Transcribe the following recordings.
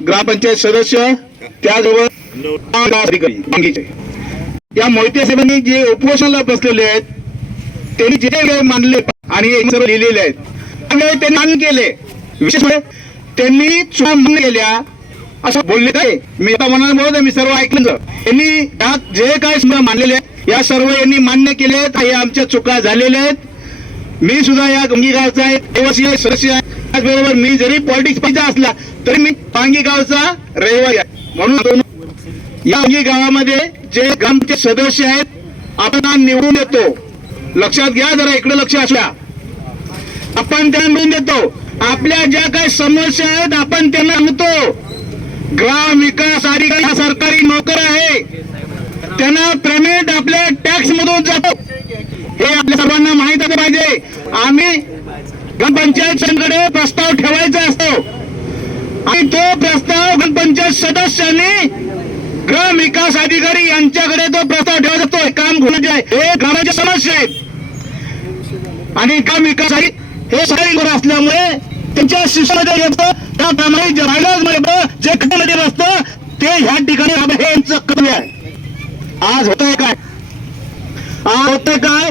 ग्रामपंचायत सदस्य त्याजवळ अधिकारी या मोहिते साहेबांनी जे उपोषणाला बसलेले आहेत त्यांनी जे काही मांडले आणि सर्व लिहिलेले आहेत त्यामुळे त्यांनी मान्य केले. विशेष म्हणजे त्यांनी चुका मान्य केल्या असं बोलले काय मी आता म्हणाल बोलत मी सर्व ऐकलं त्यांनी यात जे काय समजा मानलेले आहेत या सर्व यांनी मान्य केले आहेत हे आमच्या चुका झालेल्या आहेत. मी सुद्धा या गंगी आहे एक सदस्य आहे. त्याचबरोबर मी जरी पॉलिटिक्स पाहिजे असला तरी मी पांगी गावचा रहिवासी आहे. म्हणून या पांगी गावामध्ये जे ग्रामचे सदस्य आहेत आपण निवडून येतो. लक्षात घ्या जरा इकडे लक्ष असल्या आपण त्यांना निवडून देतो. आपल्या ज्या काही समस्या आहेत आपण त्यांना म्हणतो ग्राम विकास अधिकारी हा सरकारी नोकर आहे. त्यांना पेमेंट आपल्या टॅक्स मधून जातो. हे आपल्या सर्वांना माहीत असलं पाहिजे. आम्ही प्रस्ताव ठेवायचा असतो. आणि तो प्रस्ताव ग्रामपंचायत सदस्यांनी ग्राम विकास अधिकारी यांच्याकडे तो प्रस्ताव ठेवत असतो. काम आहे हे ग्रामाच्या समस्या आहेत. आणि ग्राम विकास हे सगळे असल्यामुळे त्यांच्या शिष्यामध्ये त्याप्रमाणे जे राहिलं म्हणजे जे खड्ड्यामध्ये असतं ते ह्या ठिकाणी हे यांचं कर्तव्य आहे. आज होतंय काय? आज होतं काय?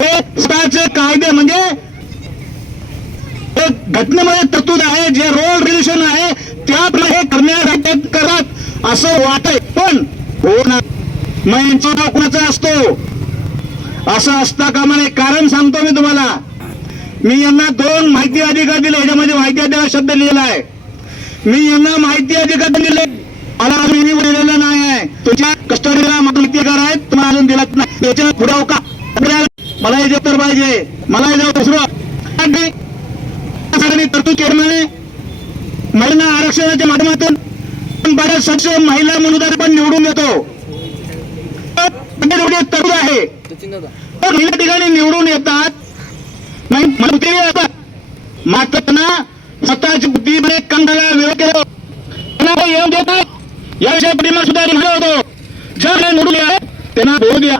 ते स्वतःचे कायदे म्हणजे एक घटनेमध्ये तरतूद आहे जे रोल रिलेशन आहे त्याप्रमाणे हे करण्यासाठी करत असं वाटत पण हो ना मग यांचा नाव कुणाचा असतो? असं असता कामा नये कारण सांगतो मी तुम्हाला. मी यांना दोन माहिती अधिकार दिले याच्यामध्ये माहिती अधिकार शब्द लिहिला आहे. मी यांना माहिती अधिकार दिले. मला अजून दिलेला नाही आहे. तुमच्या कस्टडीला माहिती अधिकार आहेत तुम्हाला अजून दिलाच नाही. त्याच्या पुढाव हो का? मला हे उत्तर पाहिजे. मला हे जाऊ दुसरं. आणि तरतूद केल्यामुळे महिला आरक्षणाच्या माध्यमातून बऱ्याच सदस्य महिला म्हणून पण निवडून येतो म्हणजे तरतूद आहे. तर ठिकाणी निवडून येतात. नाही मंत्री येतात मात्र त्यांना स्वतःची बुद्धीमध्ये कंदाला विरोध केला. त्यांना येऊन देतात याविषयी पाठिंबा सुद्धा लिहिला होतो. ज्या निवडून आहे त्यांना बोलू द्या.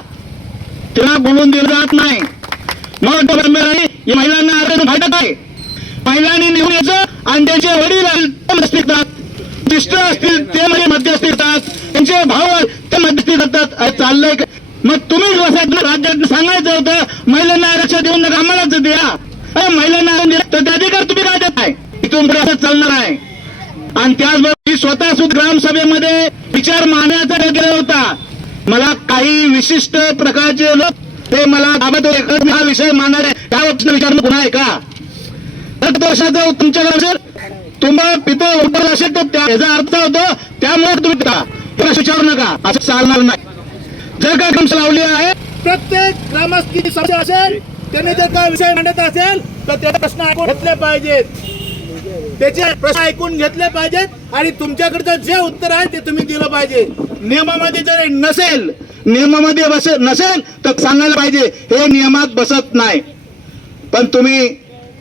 त्यांना बोलून दिलं जात नाही. मग महिलांना आरक्षण फायदा काय महिलांनी निवडून यायचं आणि त्यांचे वडील असतात दुष्ट असतील ते म्हणजे मध्यस्थी करतात. त्यांचे भाव ते मध्यस्थी करतात. चाललंय मग तुम्ही राज्यात सांगायचं होतं महिलांना आरक्षण देऊन नका आम्हालाच द्या. महिलांना तर अधिकार तुम्ही काय देताय इथून पुढे असं चालणार आहे आणि त्याचबरोबर स्वतः सुद्धा ग्रामसभेमध्ये विचार मांडण्याचा निर्णय केला होता. मला काही विशिष्ट प्रकारचे लोक ते मला हा विषय मांडणार आहे. त्या बाबतीत विचारणं पुन्हा आहे का? आठ वर्षाचा तुमच्याकडे असेल. तुम्हाला पितो उत्तर असेल तर त्याचा अर्थ होतो? त्यामुळे तुम्ही पिता. प्रश्न विचारू नका. असं चालणार नाही. जर का कम्स लावली आहे प्रत्येक ग्रामस्थी समस्या असेल त्यांनी जर काय विषय मांडत असेल तर त्याचे प्रश्न ऐकून घेतले पाहिजेत. त्याचे प्रश्न ऐकून घेतले पाहिजेत आणि तुमच्याकडचं जे उत्तर आहे ते तुम्ही दिलं पाहिजे. नियमामध्ये जर नसेल नियमामध्ये बस नसेल तर सांगायला पाहिजे हे नियमात बसत नाही. पण तुम्ही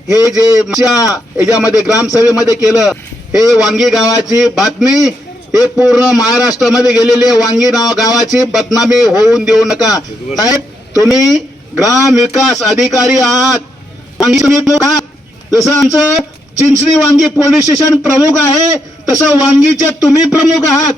हे जे याच्यामध्ये ग्रामसभेमध्ये केलं हे वांगी गावाची बातमी हे पूर्ण महाराष्ट्रामध्ये गेलेले वांगी नाव गावाची बदनामी होऊन देऊ नका. साहेब तुम्ही ग्राम विकास अधिकारी आहात. वांगी तुम्ही आहात. जसं आमचं चिंचणी वांगी पोलीस स्टेशन प्रमुख आहे तसं वांगीचे तुम्ही प्रमुख आहात.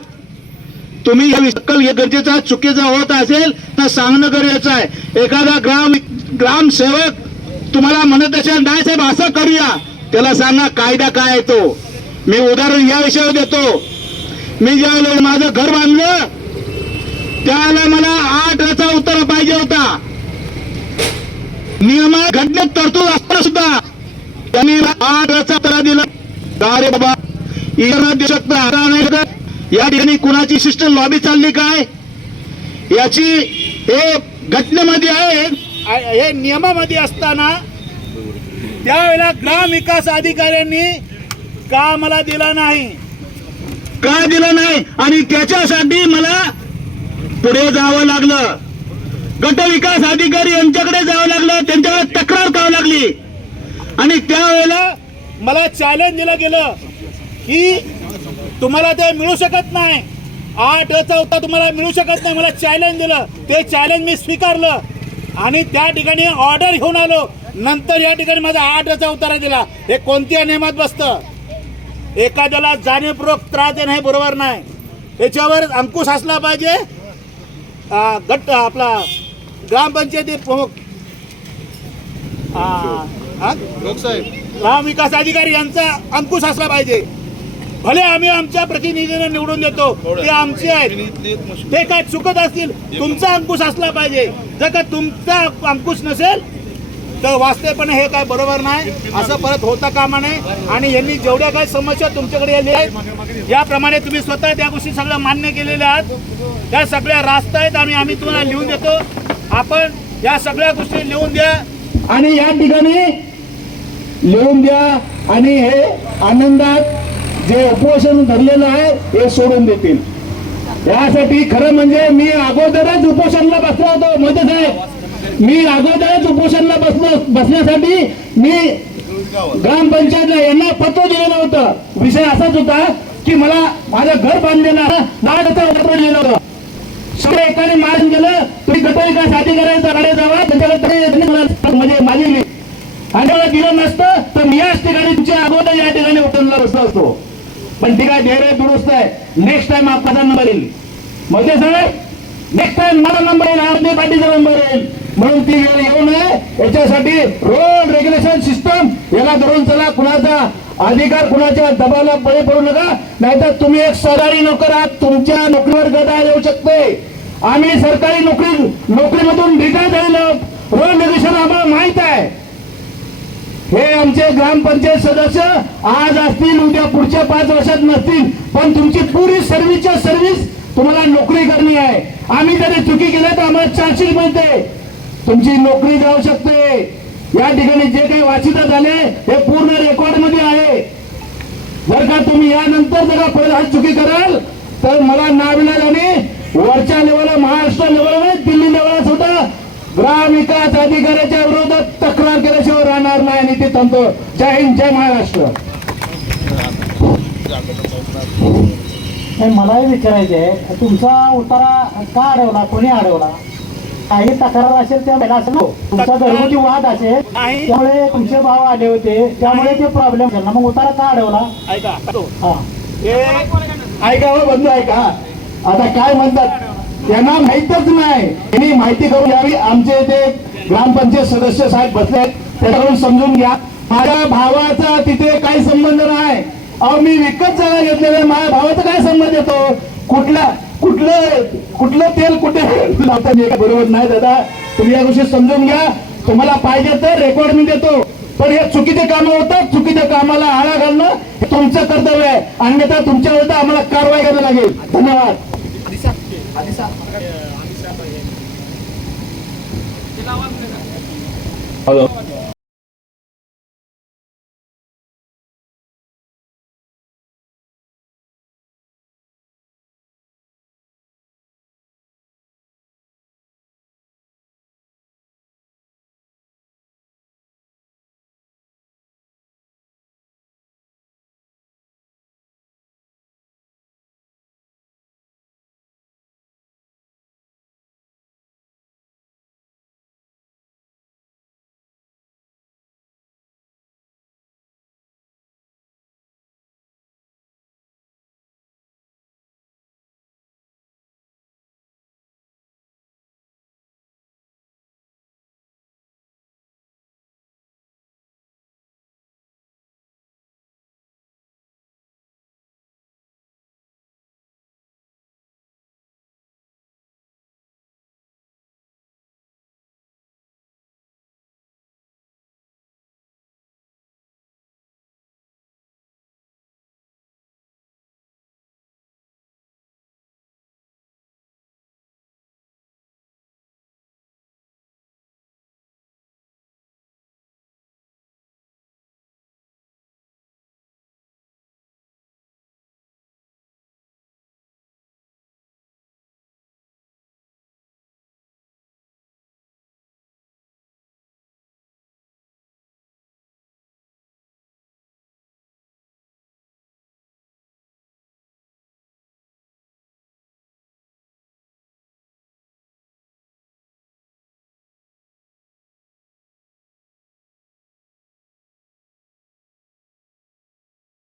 तुम्ही हे विकल हे गरजेचं चुकीचं होत असेल तर सांगणं गरजेचं आहे. एखादा ग्राम ग्रामसेवक तुम्हाला म्हणत असेल नाही साहेब असं करूया. त्याला सांगा कायदा काय येतो मी उदाहरण या विषयावर देतो. मी ज्यावेळेला माझं घर बांधलं त्यावेळेला मला आठ याचा उत्तर पाहिजे होता. नियमा घटनेत तरतूद असताना सुद्धा त्यांनी आठ याचा उत्तर दिला. अरे रे बाबा? इतर देऊ शकता? या ठिकाणी कुणाची सिस्टम लॉबी चालली काय? याची हे घटनेमध्ये आहे हे नियमामध्ये असताना त्यावेळेला ग्राम विकास अधिकाऱ्यांनी का मला दिला नाही? का दिलं नाही? आणि त्याच्यासाठी मला पुढे जावं लागलं. गट विकास अधिकारी यांच्याकडे जावं लागलं त्यांच्याकडे तक्रार करावी लागली. आणि त्यावेळेला मला चॅलेंज दिलं गेलं की तुम्हाला ते मिळू शकत नाही. आठ उत्तर तुम्हाला मिळू शकत नाही. मला चॅलेंज दिलं. ते चॅलेंज मी स्वीकारलं. आणि त्या ठिकाणी ऑर्डर घेऊन आलो. नंतर या ठिकाणी माझा आठ याचा उत्तर दिला. हे कोणत्या नियमात बसतं? एखाद्याला जाणीवपूर्वक त्रास देणं हे बरोबर नाही. त्याच्यावर अंकुश असला पाहिजे. गट आपला ग्रामपंचायती प्रमुख. आ, आ? ग्राम विकास अधिकारी यांचा अंकुश असला पाहिजे. भले आम्ही आमच्या प्रतिनिधीने निवडून देतो ते आमचे आहेत. ते काय चुकत असतील? तुमचा अंकुश असला पाहिजे. जर का तुमचा अंकुश नसेल तर वास्तवपणे हे काय बरोबर नाही. असं परत होता कामा नये. आणि यांनी जेवढ्या काही समस्या तुमच्याकडे आल्या आहेत याप्रमाणे तुम्ही स्वतः त्या गोष्टी सगळ्या मान्य केलेल्या आहात. त्या सगळ्या रास्त आहेत. आणि आम्ही तुम्हाला लिहून देतो. आपण या सगळ्या गोष्टी लिहून द्या. आणि या ठिकाणी लिहून द्या. आणि हे आनंदात जे उपोषण धरलेलं आहे हे सोडून देतील. यासाठी खरं म्हणजे मी अगोदरच उपोषणला बसलो होतो मध्ये साहेब. मी अगोदरच उपोषणला बसलो बसण्यासाठी मी ग्रामपंचायतला यांना पत्र दिलेलं होतं. विषय असाच होता की मला माझं घर बांधलेलं पत्र लिहिलं होतं. सगळं एकाने मारून गेलं तुम्ही गट विकास अधिकाऱ्यांच्या जावा त्याच्याकडे त्यांनी मला म्हणजे मागितली आणि मला दिलं नसतं तर मी याच ठिकाणी तुमच्या अगोदर या ठिकाणी उतरला बसलो असतो पण ती आहे धैर्य दुरुस्त आहे. नेक्स्ट टाइम आपला नंबर म्हणजे येईल मध्ये साहेब नेक्स्ट टाइम मला नंबर येईल आमच्या पार्टीचा नंबर येईल. म्हणून ती वेळ येऊ नये. याच्यासाठी रोड रेग्युलेशन सिस्टम याला धरून चला. कुणाचा अधिकार कुणाच्या दबाला बळी पडू नका. नाहीतर तुम्ही एक सरकारी नोकर आहात. तुमच्या नोकरीवर गदा येऊ शकते. आम्ही सरकारी नोकरी नोकरीमधून रिटायर झालेलो रोड रेग्युलेशन आम्हाला माहीत आहे. हे आमचे ग्रामपंचायत सदस्य आज असतील उद्या पुढच्या पाच वर्षात नसतील पण तुमची पुरी सर्व्हिसच्या सर्व्हिस तुम्हाला नोकरी करणे आहे. आम्ही जरी चुकी केल्या तर आम्हाला चार्जशीट मिळते. तुमची नोकरी जाऊ शकते. या ठिकाणी जे काही वाचित झाले हे पूर्ण रेकॉर्डमध्ये आहे. जर का तुम्ही यानंतर जर का परत हा चुकी कराल तर मला नाविलाजाने वरच्या लेवलला महाराष्ट्र लेवलला दिल्ली लेवलला सुद्धा ग्राम विकास अधिकाऱ्याच्या विरोधात तक्रार केल्याशिवाय राहणार नाही आणि ते थांबतो. जय हिंद जय महाराष्ट्र. नाही मलाही विचारायचे आहे तुमचा उतारा का अडवला कोणी अडवला? काही तक्रार असेल त्या वेळेला असेल ना. तुमचा घरगुती वाद असेल. त्यामुळे तुमचे भाव आले होते त्यामुळे ते प्रॉब्लेम झाला. मग उतारा का अडवला? ऐका. हा. हे ऐका हो बंधू ऐका. आता काय म्हणतात? त्यांना माहितच नाही. त्यांनी माहिती करून घ्यावी. आमचे ते ग्रामपंचायत सदस्य साहेब बसले आहेत त्याच्याकडून समजून घ्या. माझ्या भावाचा तिथे काही संबंध नाही. अहो मी विकत जागा घेतलेला माझ्या भावाचा काय संबंध येतो? कुठला कुठलं कुठलं तेल कुठे लावता बरोबर नाही दादा. तुम्ही या गोष्टी समजून घ्या. तुम्हाला पाहिजे तर रेकॉर्ड मी देतो. पण हे चुकीचे कामं होतात. चुकीच्या कामाला आळा घालणं हे तुमचं कर्तव्य आहे. अन्यथा तुमच्या विरुद्ध आम्हाला कारवाई करावी लागेल. धन्यवाद. 好的。